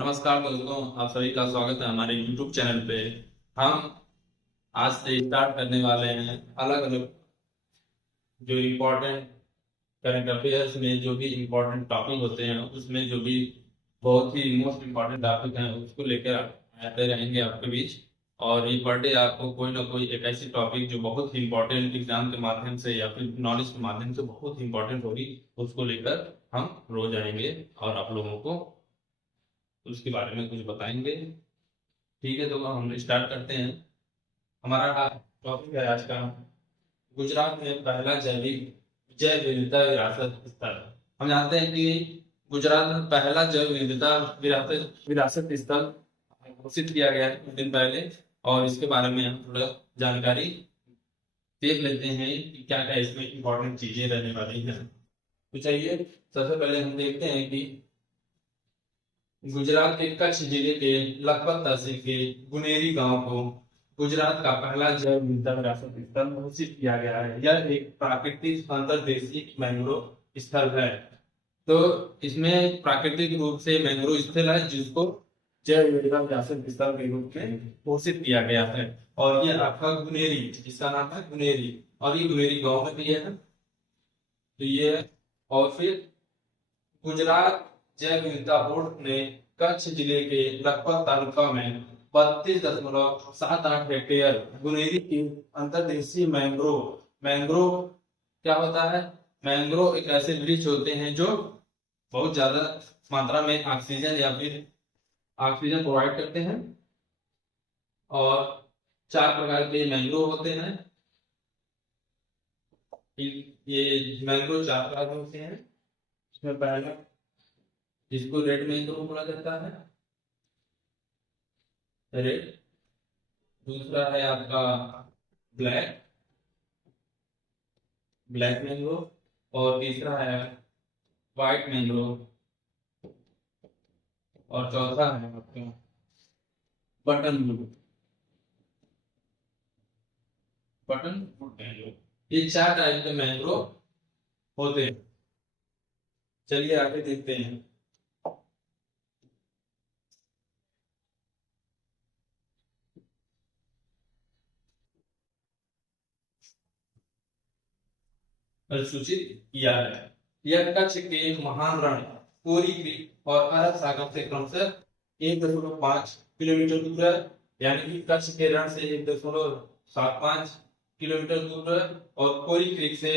नमस्कार दोस्तों, आप सभी का स्वागत है हमारे YouTube चैनल पे। हम आज से स्टार्ट करने वाले हैं अलग अलग जो इम्पोर्टेंट करंट अफेयर्स में जो भी इम्पोर्टेंट टॉपिक होते हैं उसमें जो भी बहुत ही मोस्ट इम्पोर्टेंट टॉपिक हैं उसको लेकर आते रहेंगे आपके बीच। और ये पर डे आपको कोई ना कोई एक ऐसी टॉपिक जो बहुत ही इम्पोर्टेंट एग्जाम के माध्यम से या फिर नॉलेज के माध्यम से बहुत ही इम्पोर्टेंट होगी उसको लेकर हम रोज आएंगे और आप लोगों को उसके बारे में कुछ बताएंगे। ठीक है, तो हम स्टार्ट करते हैं। हमारा टॉपिक है आज का, गुजरात में पहला जैविक जैव विविधता विरासत स्थल। हम जानते हैं कि गुजरात में पहला जैव विविधता विरासत विरासत स्थल घोषित किया गया है कुछ दिन पहले। और इसके बारे में हम थोड़ा जानकारी देख लेते हैं कि क्या क्या इसमें इंपॉर्टेंट चीजें रहने वाली हैं। तो चलिए सबसे पहले हम देखते हैं कि गुजरात के कच्छ जिले के लखपत तहसील के गुनेरी गांव को गुजरात का पहला जैव विविधता विरासत स्थल घोषित किया गया है। यह एक प्राकृतिक अंतर्देशीय मैंग्रोव स्थल है। तो इसमें प्राकृतिक रूप से मैंग्रोव स्थल है जिसको जैव विविधता विरासत स्थल के रूप में घोषित किया गया है। और ये आपका गुनेरी, इसका नाम है गुनेरी, और ये गुनेरी गांव में भी है। तो ये है। और फिर गुजरात जैव विविधता बोर्ड ने कच्छ जिले के लखपत तालुका में 32.78 हेक्टेयर गुनेरी की अंतर्देशीय मैंग्रोव। मैंग्रोव क्या होता है? मैंग्रोव एक ऐसे वृक्ष होते हैं जो बहुत ज्यादा मात्रा में ऑक्सीजन या फिर ऑक्सीजन प्रोवाइड करते हैं। और 4 प्रकार के मैंग्रोव होते हैं। ये मैंग्रोव 4 प्रकार के होते हैं। इसमें पहला जिसको रेड मैंग्रोव बोला जाता है, रेड। दूसरा है आपका ब्लैक ब्लैक मैंग्रोव। और तीसरा है व्हाइट मैंग्रोव। और चौथा है आपका button blue button blue mangrove. ये 4 टाइप के मैंग्रोव होते हैं। चलिए आगे देखते हैं। सूचित किया है। यह कच्छ के महान रण कोरी क्रीक और अरब सागर से क्रमशः 1.5 किलोमीटर दूर है। यानी कि कच्छ के रण से 1.75 किलोमीटर दूर है, और कोरी क्रीक से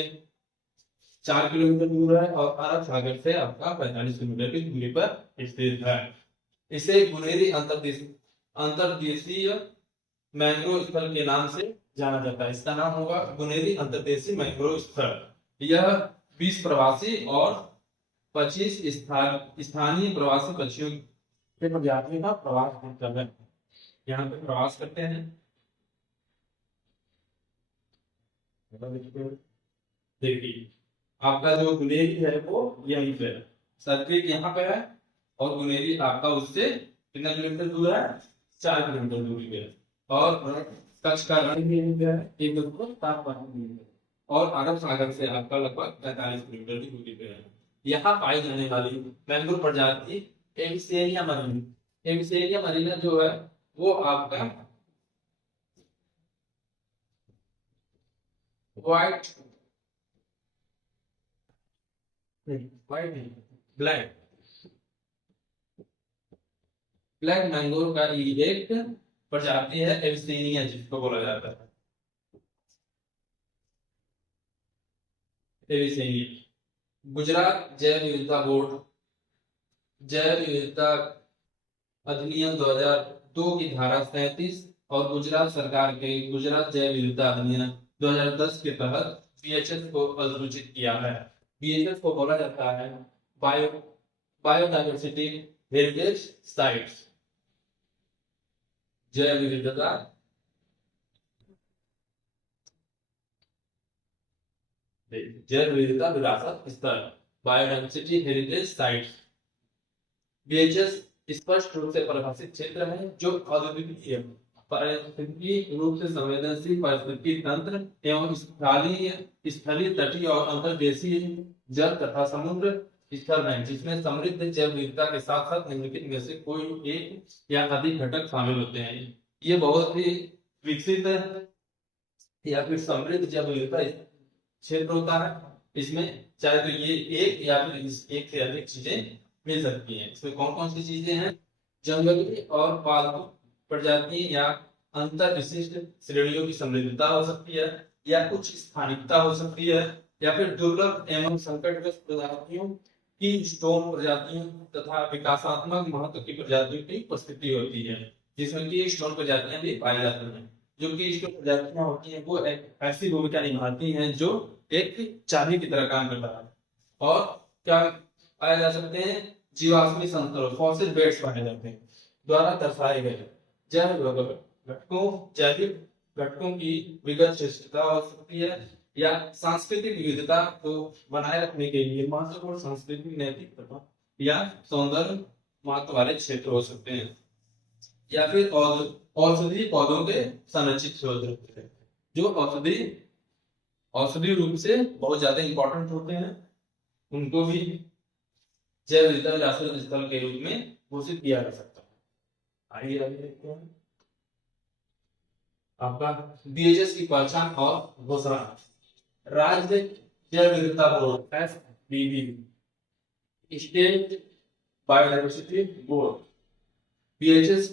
4 किलोमीटर दूर है, और अरब सागर से आपका 45 किलोमीटर की दूरी पर स्थित है। इसे गुनेरी अंतर्देशीय मैंग्रोव स्थल के नाम से जाना जाता है। इसका नाम होगा गुनेरी अंतर्देशीय मैंग्रोव स्थल। यह 20 प्रवासी और 25 स्थानीय प्रवासी पक्षियों के प्रजातियों का प्रवास स्थल है। यहाँ पे प्रवास करते हैं। देखिए आपका जो गुनेरी है वो यहीं पे है, सर्किट यहाँ पे है, और गुनेरी आपका उससे कितना किलोमीटर दूर है? 4 किलोमीटर दूरी पे है। और कच्छ का रण भी यहीं पे है, 1.75 और अरब सागर से आपका लगभग 45 किलोमीटर की दूरी पे है। यहाँ पाई जाने वाली मैंग्रोव प्रजाति एविसेरिया मरीना। एविसेरिया मरीना जो है वो आपका व्हाइट व्हाइट नहीं, ब्लैक ब्लैक मैंग्रोव का ही एक प्रजाति है, एविसेरिया जिसको बोला जाता है। एविसेरिया। गुजरात जैव विविधता बोर्ड जैव विविधता अधिनियम 2002 की धारा 37 और गुजरात सरकार के गुजरात जैव विविधता अधिनियम 2010 के तहत बीएचएस को अधिसूचित किया है। बीएचएस को बोला जाता है बायोडाइवर्सिटी हेरिटेज साइट्स। जैव विविधता जैव विविधता विरासत स्थल, बायोडाइवर्सिटी हेरिटेज साइट्स। बीएचएस स्पष्ट रूप से परिभाषित क्षेत्र है जो अद्वितीय पारिस्थितिकी रूप से संवेदनशील पारिस्थितिकी तंत्र एवं स्थलीय तटीय और अंतर्देशीय जल तथा समुद्र स्थल हैं जिसमें समृद्ध जैव विविधता के साथ साथ निम्नलिखित में से कोई एक या अधिक घटक शामिल होते हैं। ये बहुत ही विकसित या फिर समृद्ध जैव विविधता क्षेत्र होता है। इसमें चाहे तो ये एक या फिर एक से अधिक चीजें मिल सकती हैं। इसमें कौन कौन सी चीजें हैं? जंगली और पालतू प्रजाति या अंतर विशिष्ट श्रेणियों की समृद्धता हो सकती है, या कुछ स्थानिकता हो सकती है, या फिर दुर्लभ एवं संकटग्रस्त प्रजातियों की स्टोन प्रजातियों तथा विकासात्मक महत्व की प्रजातियों की उपस्थिति होती है, जिसमें की स्टोन प्रजातियां भी पाई जाती हैं। जो कि स्टोन प्रजातियां होती हैं वो एक ऐसी भूमिका निभाती हैं जो एक चाबी की तरह काम करता है। और क्या पाए जा सकते हैं? जीवाश्मी संतरों फॉसिल बेड्स पाए जाते हैं द्वारा दर्शाए गए जैव घटकों जैविक घटकों की विगत श्रेष्ठता हो सकती है, या सांस्कृतिक विविधता को बनाए रखने के लिए महत्वपूर्ण सांस्कृतिक नैतिक या सौंदर्य महत्व वाले क्षेत्र हो सकते हैं, या फिर औषधि पौधों के संरक्षित क्षेत्र जो औषधि रूप से बहुत ज्यादा इंपॉर्टेंट होते हैं, उनको भी जैव विविधता विरासत स्थल के रूप में घोषित किया जा सकता है। आइए आगे देखते हैं आपका बीएचएस की पहचान और घोषणा। राज्य जैव विविधता board SBB state biodiversity board BHS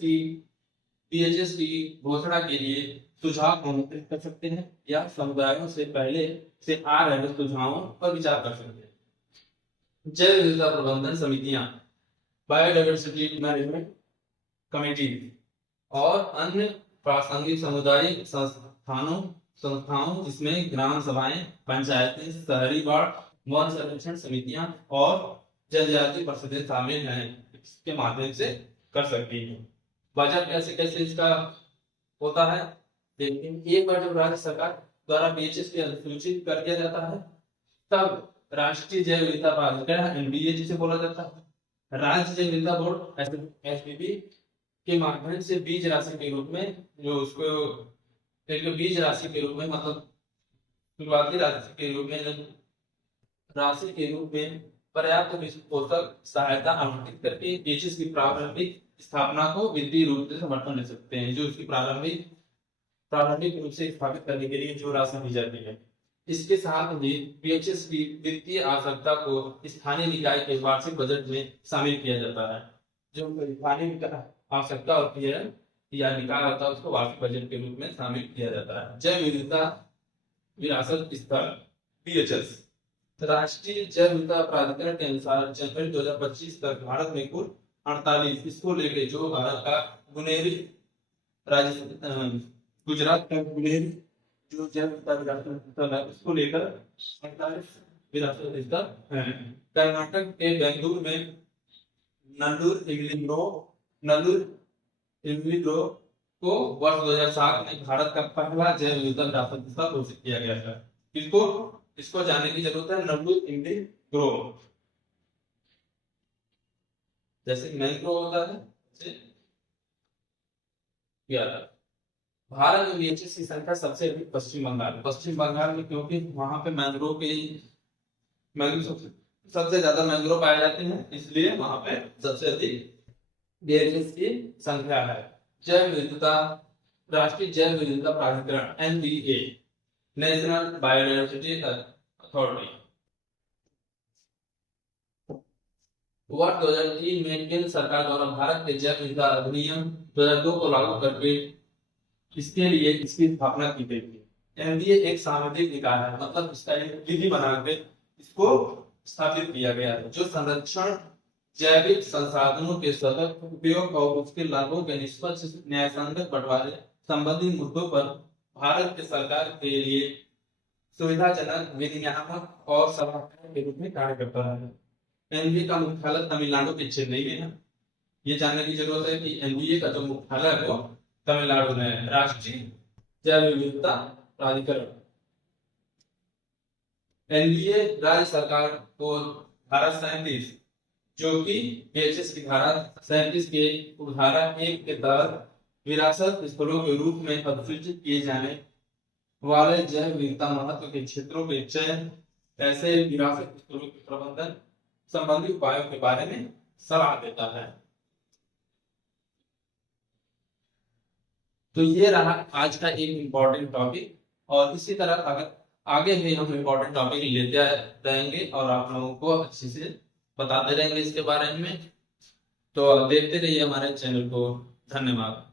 की घोषणा के लिए सुझाव आमंत्रित कर सकते हैं या समुदायों से पहले से आ रहे सुझावों पर विचार कर सकते हैं। जैव विविधता प्रबंधन समितियां बायोडायवर्सिटी मैनेजमेंट कमेटी और अन्य प्रासंगिक सामुदायिक संस्थाओं जिसमें ग्राम सभाएं, पंचायतें, शहरी वार्ड, वन संरक्षण समितियां और जनजातीय परिषदें शामिल हैं, इसके माध्यम से कर सकती हैं। बजट कैसे कैसे इसका होता है? लेकिन एक बार जब राज्य सरकार द्वारा बीएचएस की अधिसूचित कर दिया जाता है तब राष्ट्रीय जैव विविधता प्राधिकरण एनबीए जिसे बोला जाता है, राज्य जैव विविधता बोर्ड एसबीबी के माध्यम से बीज राशि के रूप में जो उसको एक बीज राशि के रूप में मतलब शुरुआती राशि के रूप में पर्याप्त पोषक सहायता आवंटित करके बीएचएस की प्रारंभिक स्थापना को वित्तीय रूप से समर्थन ले सकते हैं। जो उसकी प्रारंभिक रूप से स्थापित करने के लिए जो राशि दी जाती है, इसके साथ ही बीएचएस की वित्तीय आवश्यकता को स्थानीय निकाय के वार्षिक बजट में शामिल किया जाता है। जो स्थानीय आवश्यकता होती है या निकाय होता है उसको वार्षिक बजट के रूप में शामिल किया जाता है। जैव विविधता विरासत स्थल बीएचएस राष्ट्रीय जैव विविधता प्राधिकरण के अनुसार जनवरी 2025 तक भारत में कुल 48 इसको लेके जो भारत का बुनेरी गुजरात का बुनेरी जो जैव विविधता विरासत स्थल है उसको लेकर 48 विरासत स्थल है। कर्नाटक के बेंगलुरु में नल्लूर इग्लिंग्रो को वर्ष 2007 में भारत का पहला जैव विविधता विरासत स्थल घोषित किया गया था। इसको जानने की जरूरत है। नल्लूर इग्लिंग्रो जैसे मैंग्रोव होता है भारत में बीएचएस की संख्या सबसे अधिक पश्चिम बंगाल में, क्योंकि वहां पे मैंग्रोव सबसे ज्यादा मैंग्रोव पाए जाते हैं, इसलिए वहां पे सबसे अधिक बीएचएस की संख्या है। जैव विविधता राष्ट्रीय जैव विविधता प्राधिकरण एनबीए नेशनल बायोडायवर्सिटी अथॉरिटी वर्ष 2003 में केंद्र सरकार द्वारा भारत के जैव विविधता अधिनियम 2002 को लागू करके इसके लिए इसकी स्थापना की गई थी। एनबीए एक सामाजिक निकाय है, मतलब इसका एक विधि बनाकर इसको स्थापित किया गया है जो संरक्षण जैविक संसाधनों के सतत उपयोग और उसके लाभों के निष्पक्ष न्यायसंगत बंटवारे संबंधी मुद्दों पर भारत के सरकार के लिए सुविधाजनक विनियामक और सलाहकार के रूप में कार्य करता है। एनबीए का मुख्यालय तमिलनाडु के चेन्नई में है। ये जानने की जरूरत है कि एनबीए का जो मुख्यालय है वो तमिलनाडु में है। राष्ट्रीय जैव विविधता प्राधिकरण एनबीए राज्य सरकार को धारा 37 जो कि बीएचएस की धारा 37 के उपधारा 1 के तहत विरासत स्थलों के रूप में अधिसूचित किए जाने वाले जैव विविधता महत्व के क्षेत्रों के चयन, ऐसे विरासत स्थलों के प्रबंधन, संबंधी उपायों के बारे में सलाह देता है। तो ये रहा आज का एक इम्पोर्टेंट टॉपिक, और इसी तरह अगर आगे भी हम इम्पोर्टेंट टॉपिक लेते रहेंगे और आप लोगों को अच्छे से बताते रहेंगे इसके बारे में। तो देखते रहिए हमारे चैनल को। धन्यवाद।